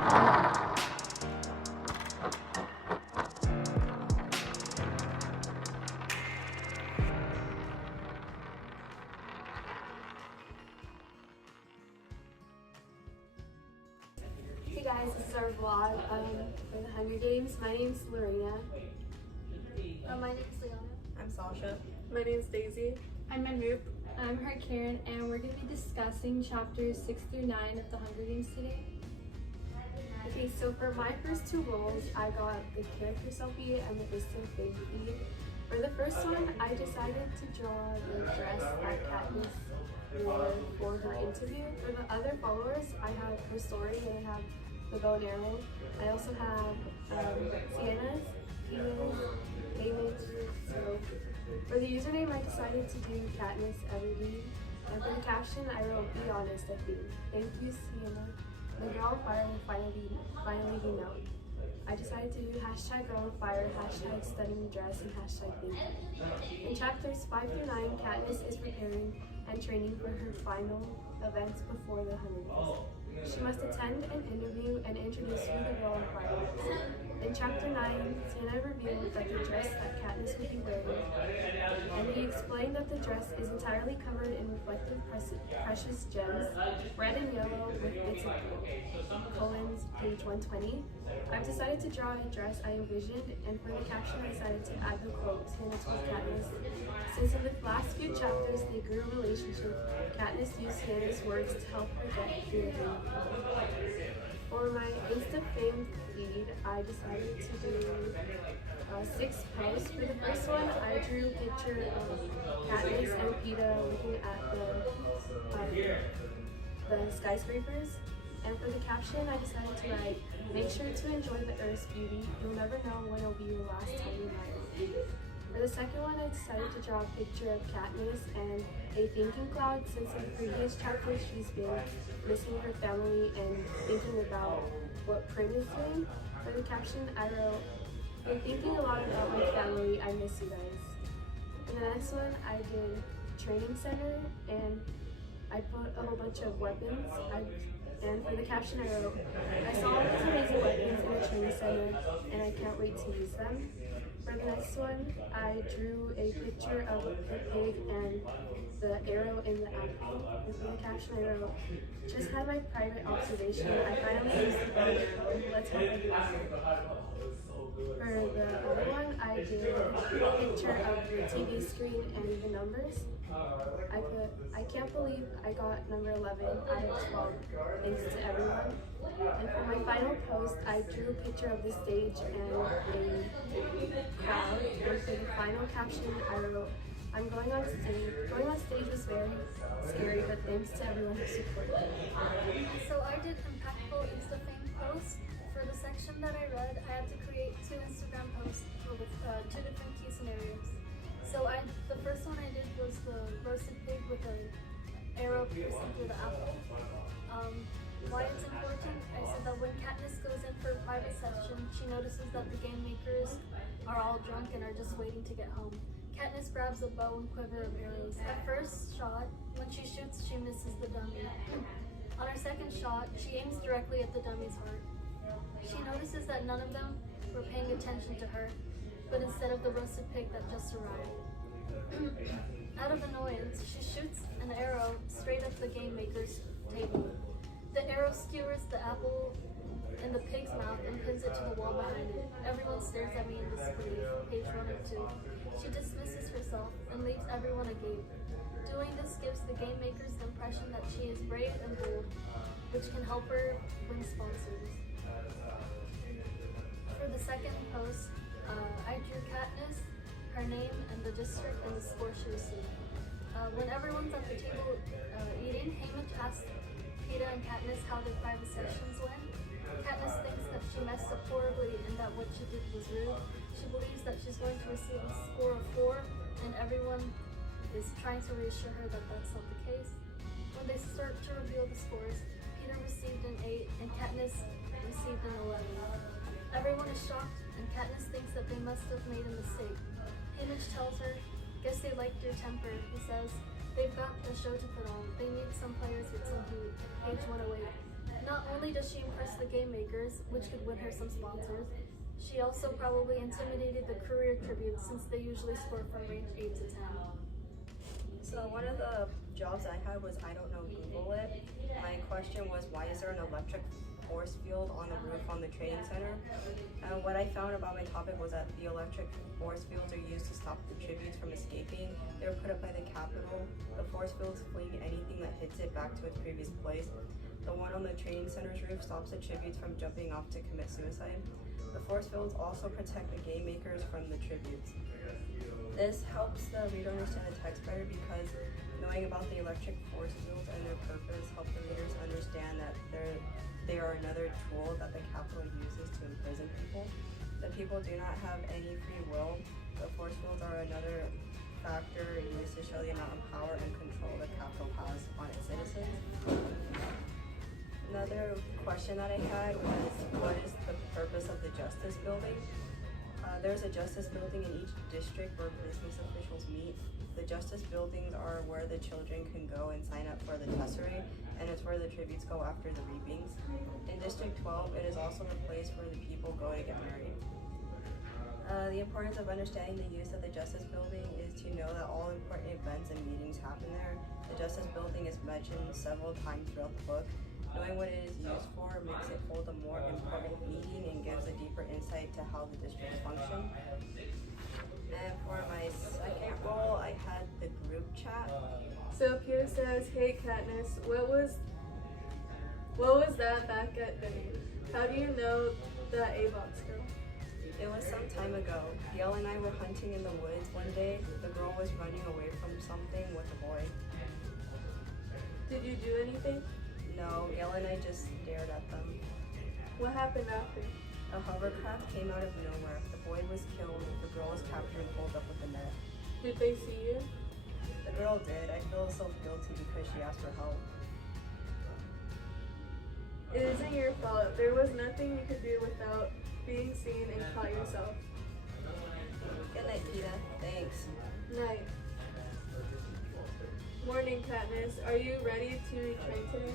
Hey guys, this is our vlog for the Hunger Games. My name's Lorena. My name is Liana. I'm Sasha. My name's Daisy. I'm Manroop. I'm her Karen, and we're going to be discussing chapters 6 through 9 of the Hunger Games today. Okay, so for my first two roles, I got the character selfie and the instant fame feed. For the first one, I decided to draw the dress that Katniss wore for her interview. For the other followers, I have her story and I have the bow and arrow. I also have Sienna's, Ian's, David's. So for the username, I decided to do Katniss Everly. And for the caption, I wrote, "Be honest, I think. Thank you, Sienna. The Girl on Fire will finally be known." I decided to do hashtag Girl on Fire, hashtag stunning dress, and hashtag thank you. In chapters 5 through 9, Katniss is preparing and training for her final events before the Hunger Games. She must attend an interview and introduce who the Girl on Fire is. In chapter 9, Sienna revealed that the dress that Katniss would be wearing, and he explained that the dress is entirely covered in reflective precious gems, red and yellow with bits of blue. Collins, page 120. I've decided to draw a dress I envisioned, and for the caption I decided to add the quote, Sienna told Katniss. Since in the last few chapters they grew a relationship, Katniss used Sienna's words to help her get through the hang of it. For my Insta Fame feed, I decided to do 6 posts. For the first one, I drew a picture of Katniss and Peeta looking at the skyscrapers. And for the caption, I decided to write, "Make sure to enjoy the Earth's beauty. You'll never know when it'll be your last time in life." For the second one, I decided to draw a picture of Katniss and a thinking cloud, since in the previous chapters she's been missing her family and thinking about what Prim is doing. For the caption, I wrote, "Been thinking a lot about my family. I miss you guys." And the next one, I did training center, and I put a whole bunch of weapons. And for the caption, I wrote, "I saw all these amazing weapons in the training center, and I can't wait to use them." For the next one, I drew a picture of the pig and the arrow in the apple. And for the caption, I wrote, "Just had my private observation. I finally used the bow and arrow. Let's hope I do." For the other one, I did a picture of the TV screen and the numbers. I put, "I can't believe I got number 11 out of 12. Thanks to everyone." And for my final post, I drew a picture of the stage and a crowd. And for the final caption, I wrote, "I'm going on stage. Going on stage was very scary, but thanks to everyone who supported me." So I did impactful Instafame posts. For the section that I read, I had to create 2 Instagram posts with 2 different key scenarios. So the first one I did was the roasted pig with an arrow piercing through the apple. Why it's important, I said that when Katniss goes in for a private session, she notices that the game makers are all drunk and are just waiting to get home. Katniss grabs a bow and quiver of arrows. At first shot, when she shoots, she misses the dummy. On her second shot, she aims directly at the dummy's heart. She notices that none of them were paying attention to her, but instead of the roasted pig that just arrived. Out of annoyance, she shoots an arrow straight at the game maker's table. The arrow skewers the apple in the pig's mouth and pins it to the wall behind it. Everyone stares at me in disbelief, page 1 and 2. She dismisses herself and leaves everyone agape. Doing this gives the game makers the impression that she is brave and bold, which can help her win sponsors. For the second post, I drew Katniss, her name, and the district and the score she received. When everyone's at the table eating, Haymitch asks Peeta and Katniss how their private sessions went. Katniss thinks that she messed up horribly and that what she did was rude. She believes that she's going to receive a score of 4, and everyone is trying to reassure her that that's not the case. When they start to reveal the scores, Peeta received an 8 and Katniss received an 11. Everyone is shocked, and Katniss thinks that they must have made a mistake. Haymitch tells her, "Guess they liked your temper," he says. "They've got a show to put on. They need some players with some heat." Page 108. Not only does she impress the game makers, which could win her some sponsors, she also probably intimidated the career tributes since they usually score from range 8 to 10. So one of the jobs I had was I don't know, Google it. My question was, why is there an electric force field on the roof on the training center? And what I found about my topic was that the electric force fields are used to stop the tributes from escaping. They were put up by the Capitol. The force fields fling anything that hits it back to its previous place. The one on the training center's roof stops the tributes from jumping off to commit suicide. The force fields also protect the game makers from the tributes. This helps the reader understand the text better because knowing about the electric force fields and their purpose help the readers understand that they are another tool that the Capitol uses to imprison people. The people do not have any free will. The force fields are another factor used to show the amount of power and control the Capitol has on its citizens. Another question that I had was, what is the purpose of the Justice Building? There's a Justice Building in each district where business officials meet. The Justice Buildings are where the children can go and sign up for the tesserae, and it's where the tributes go after the reapings. In District 12, it is also the place where the people go to get married. The importance of understanding the use of the Justice Building is to know that all important events and meetings happen there. The Justice Building is mentioned several times throughout the book. Knowing what it is used for makes it hold a more important meaning and gives a deeper insight to how the districts function. And for my second role, I had the group chat. So Peter says, "Hey Katniss, what was that back at dinner? How do you know that A-box girl?" It was some time ago. Gail and I were hunting in the woods one day. The girl was running away from something with a boy. Did you do anything? No, Gail and I just stared at them. What happened after? A hovercraft came out of nowhere. The boy was killed. The girl was captured and pulled up with a net. Did they see you? The girl did. I feel so guilty because she asked for help. It isn't your fault. There was nothing you could do without being seen and caught yourself. Good night, Peta. Thanks. Night. Morning, Katniss. Are you ready to retrain today?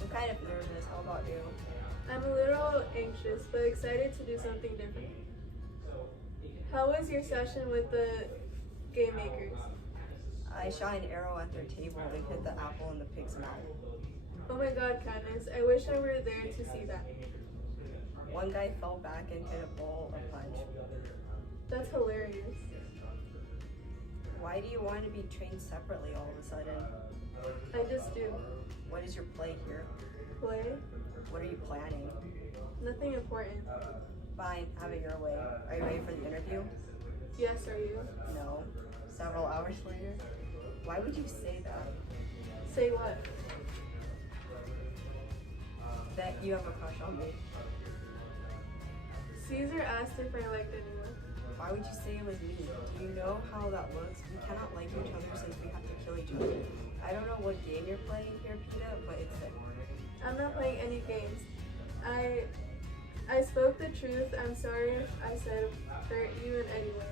I'm kind of nervous. How about you? I'm a little anxious, but excited to do something different. How was your session with the game makers? I shot an arrow at their table and hit the apple in the pig's mouth. Oh my god, Katniss. I wish I were there to see that. One guy fell back and hit a bowl a punch. That's hilarious. Why do you want to be trained separately all of a sudden? I just do. What is your play here? Play? What are you planning? Nothing important. Fine, have it your way. Are you ready for the interview? Yes, are you? No. Several hours later? Why would you say that? Say what? That you have a crush on me. Caesar asked if I liked anyone. Why would you say it was me? Do you know how that looks? We cannot like each other since we have to kill each other. I don't know what game you're playing here, Peta, but it's sick. I'm not playing any games. I spoke the truth. I'm sorry if I said hurt you in any way.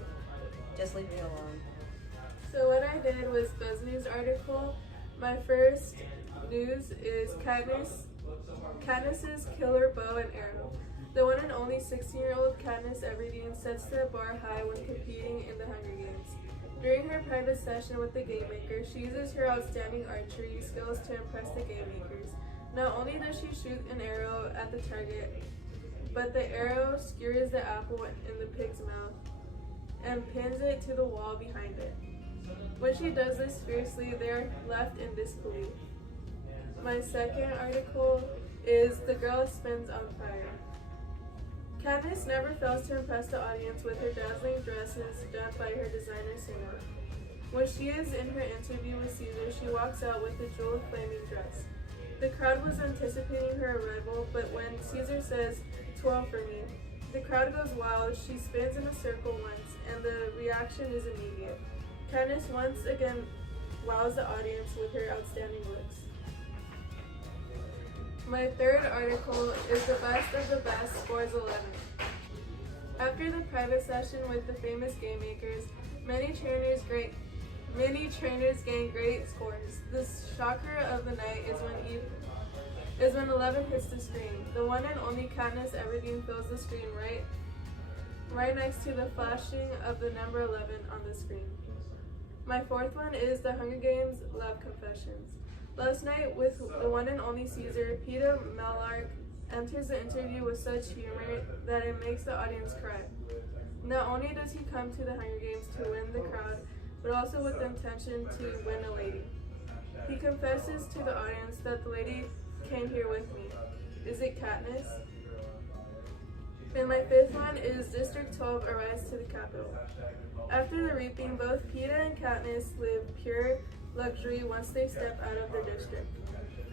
Just leave me alone. So what I did was Buzz News article. My first news is Katniss's killer bow and arrow. The one and only 16-year-old Katniss Everdeen sets the bar high when competing in the Hunger Games. During her private session with the Game Maker, she uses her outstanding archery skills to impress the Game Makers. Not only does she shoot an arrow at the target, but the arrow skewers the apple in the pig's mouth and pins it to the wall behind it. When she does this fiercely, they are left in disbelief. My second article is The Girl Spins on Fire. Katniss never fails to impress the audience with her dazzling dresses done by her designer Simone. When she is in her interview with Caesar, she walks out with a jeweled flaming dress. The crowd was anticipating her arrival, but when Caesar says, 12 for me, the crowd goes wild. She spins in a circle once, and the reaction is immediate. Katniss once again wows the audience with her outstanding looks. My third article is The Best of the Best scores 11. After the private session with the famous Game Makers, many trainers gain great scores. The shocker of the night is when is when 11 hits the screen. The one and only Katniss Everdeen fills the screen right next to the flashing of the number 11 on the screen. My fourth one is The Hunger Games Love Confessions. Last night, with the one and only Caesar, Peter Mellark enters the interview with such humor that it makes the audience cry. Not only does he come to the Hunger Games to win the crowd, but also with the intention to win a lady. He confesses to the audience that the lady came here with me. Is it Katniss? And my fifth one is District 12 arrives to the capital. After the reaping, both Peeta and Katniss live pure luxury once they step out of the district.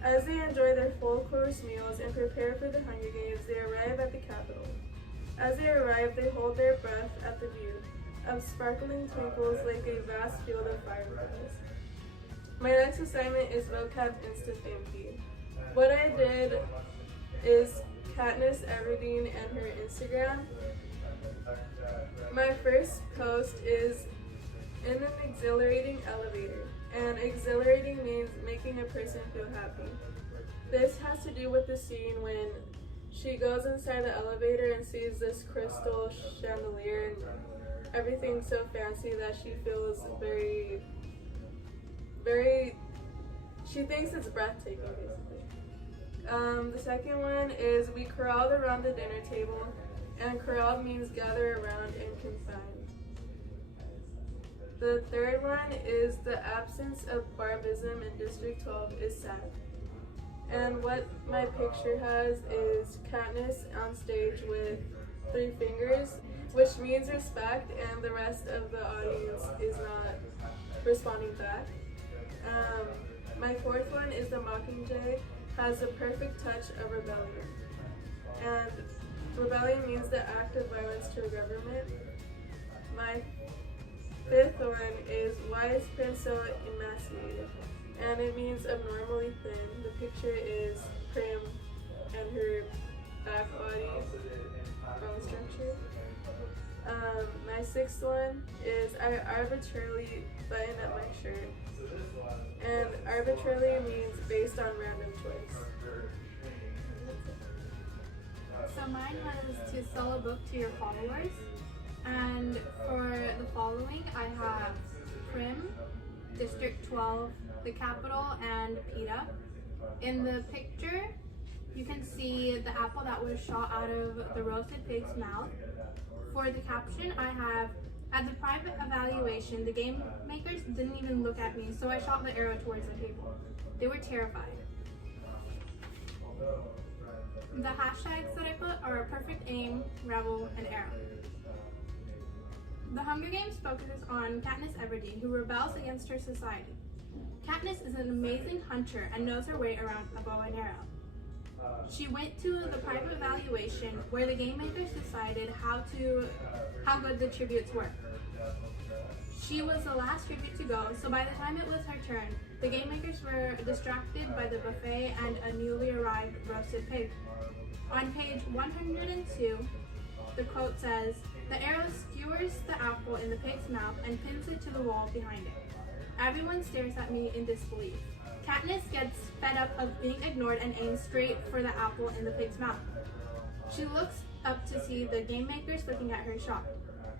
As they enjoy their full-course meals and prepare for the Hunger Games, they arrive at the capital. As they arrive, they hold their breath at the view of sparkling twinkles like a vast field of fireflies. My next assignment is vocab Insta-Family. What I did is Katniss Everdeen and her Instagram. My first post is in an exhilarating elevator, and exhilarating means making a person feel happy. This has to do with the scene when she goes inside the elevator and sees this crystal chandelier and everything's so fancy that she feels she thinks it's breathtaking, basically. The second one is we corralled around the dinner table, and corralled means gather around and confined. The third one is the absence of barbism in District 12 is sad. And what my picture has is Katniss on stage with 3 fingers, which means respect, and the rest of the audience is not responding back. My fourth one is the Mockingjay has the perfect touch of rebellion. And rebellion means the act of violence to a government. My fifth one is why is Prim so emaciated? And it means abnormally thin. The picture is Prim and her back body bone structure. My sixth one is I arbitrarily button up my shirt. And arbitrarily means based on random choice. So mine was to sell a book to your followers. And for the following, I have Prim, District 12, the capital, and Peeta. In the picture, you can see the apple that was shot out of the roasted pig's mouth. For the caption, I have, at the private evaluation, the game makers didn't even look at me, so I shot the arrow towards the table. They were terrified. The hashtags that I put are perfect aim, rebel, and arrow. The Hunger Games focuses on Katniss Everdeen, who rebels against her society. Katniss is an amazing hunter and knows her way around a bow and arrow. She went to the private evaluation where the game makers decided how good the tributes were. She was the last tribute to go, so by the time it was her turn, the game makers were distracted by the buffet and a newly arrived roasted pig. On page 102, the quote says, "The arrow skewers the apple in the pig's mouth and pins it to the wall behind it. Everyone stares at me in disbelief. Katniss gets fed up of being ignored and aims straight for the apple in the pig's mouth. She looks up to see the game makers looking at her shocked.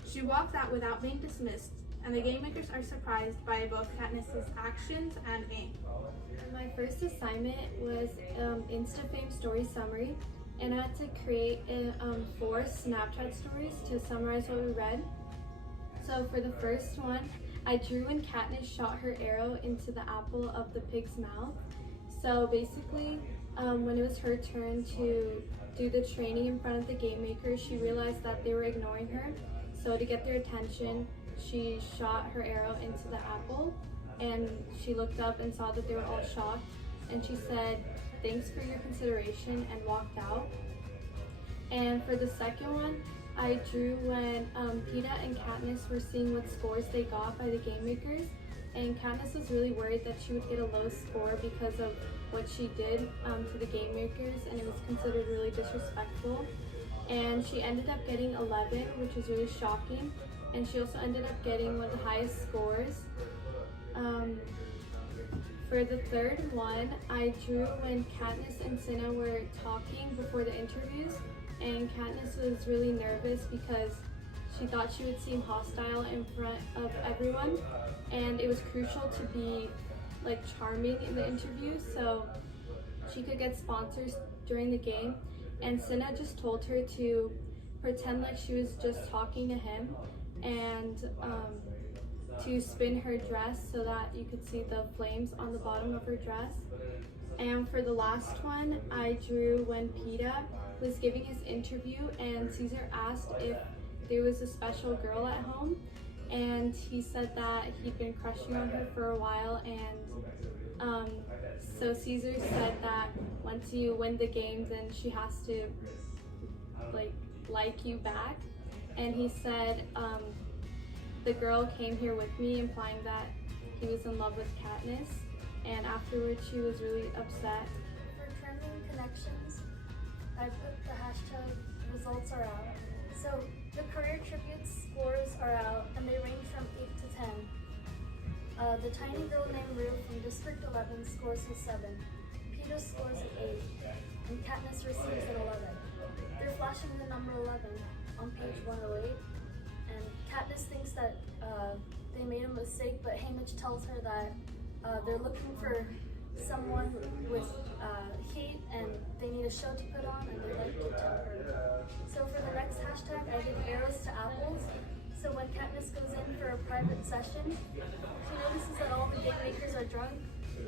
She walks out without being dismissed, and the game makers are surprised by both Katniss's actions and aim." My first assignment was InstaFame story summary, and I had to create 4 Snapchat stories to summarize what we read. So for the first one, I drew when Katniss shot her arrow into the apple of the pig's mouth. So basically, when it was her turn to do the training in front of the game makers, she realized that they were ignoring her. So to get their attention, she shot her arrow into the apple, and she looked up and saw that they were all shocked, and she said, "Thanks for your consideration," and walked out. And for the second one, I drew when Peeta and Katniss were seeing what scores they got by the game makers, and Katniss was really worried that she would get a low score because of what she did to the game makers, and it was considered really disrespectful. And she ended up getting 11, which was really shocking, and she also ended up getting one of the highest scores. For the third one, I drew when Katniss and Cinna were talking before the interviews, and Katniss was really nervous because she thought she would seem hostile in front of everyone, and it was crucial to be like charming in the interview so she could get sponsors during the game. And Cinna just told her to pretend like she was just talking to him and to spin her dress so that you could see the flames on the bottom of her dress. And for the last one, I drew when Peeta was giving his interview and Caesar asked if there was a special girl at home, and he said that he'd been crushing on her for a while, and so Caesar said that once you win the game, then she has to like you back. And he said the girl came here with me, implying that he was in love with Katniss, and afterwards she was really upset. For trending connections, I put the hashtag results are out. So the career tributes scores are out, and they range from 8 to 10. The tiny girl named Rue from District 11 scores a 7. Peeta scores an 8, and Katniss receives an 11. They're flashing the number 11 on page 108, and Katniss thinks that they made a mistake, but Haymitch tells her that they're looking for someone with heat, and they need a show to put on, and they like to tell her. So for the next hashtag, I did arrows to apples. So when Katniss goes in for a private session, she notices that all the game makers are drunk.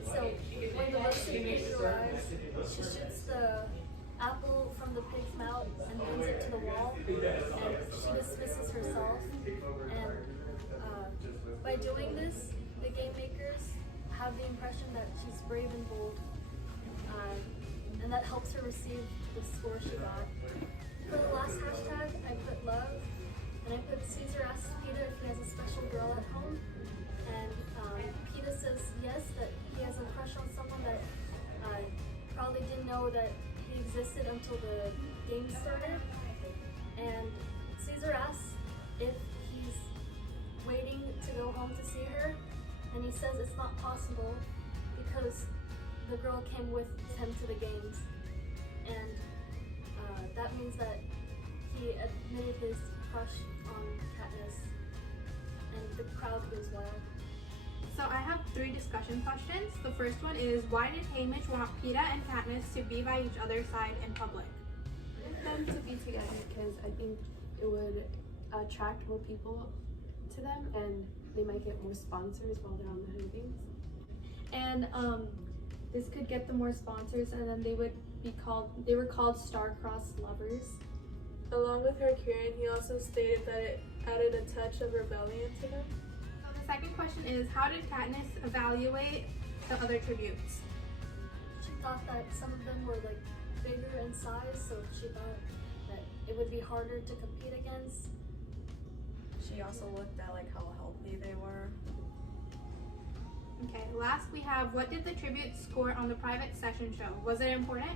So when the roasted pig arrives, she shoots the apple from the pig's mouth and pins it to the wall, and she dismisses herself. And by doing this, the game makers have the impression that she's brave and bold, and that helps her receive the score she got. For the last hashtag, I put love, and I put Caesar asks Peeta if he has a special girl at home, and Peeta says yes, that he has a crush on someone that probably didn't know that he existed until the game started. And Caesar asks if he's waiting to go home to see her, and he says it's not possible because the girl came with him to the games, and that means that he admitted his crush on Katniss, and the crowd goes wild. So I have 3 discussion questions. The first one is, why did Haymitch want Peeta and Katniss to be by each other's side in public? I want them to be together because I think it would attract more people to them, and they might get more sponsors while they're on the Hunger Games. And this could get them more sponsors, and then they were called star-crossed lovers. Along with her curing, he also stated that it added a touch of rebellion to them. So the second question is, how did Katniss evaluate the other tributes? She thought that some of them were like bigger in size, so she thought that it would be harder to compete against. She also looked at like how healthy they were. Okay, last we have, what did the tribute score on the private session show? Was it important?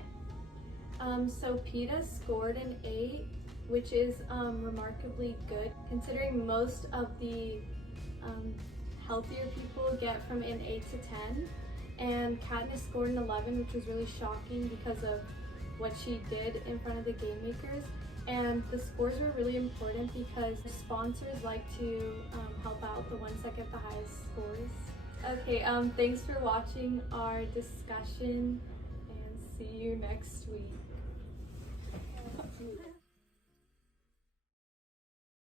So Peeta scored an 8, which is remarkably good considering most of the healthier people get from an 8 to 10, and Katniss scored an 11, which was really shocking because of what she did in front of the game makers. And the scores were really important because sponsors like to help out the ones that get the highest scores. Okay, thanks for watching our discussion, and see you next week.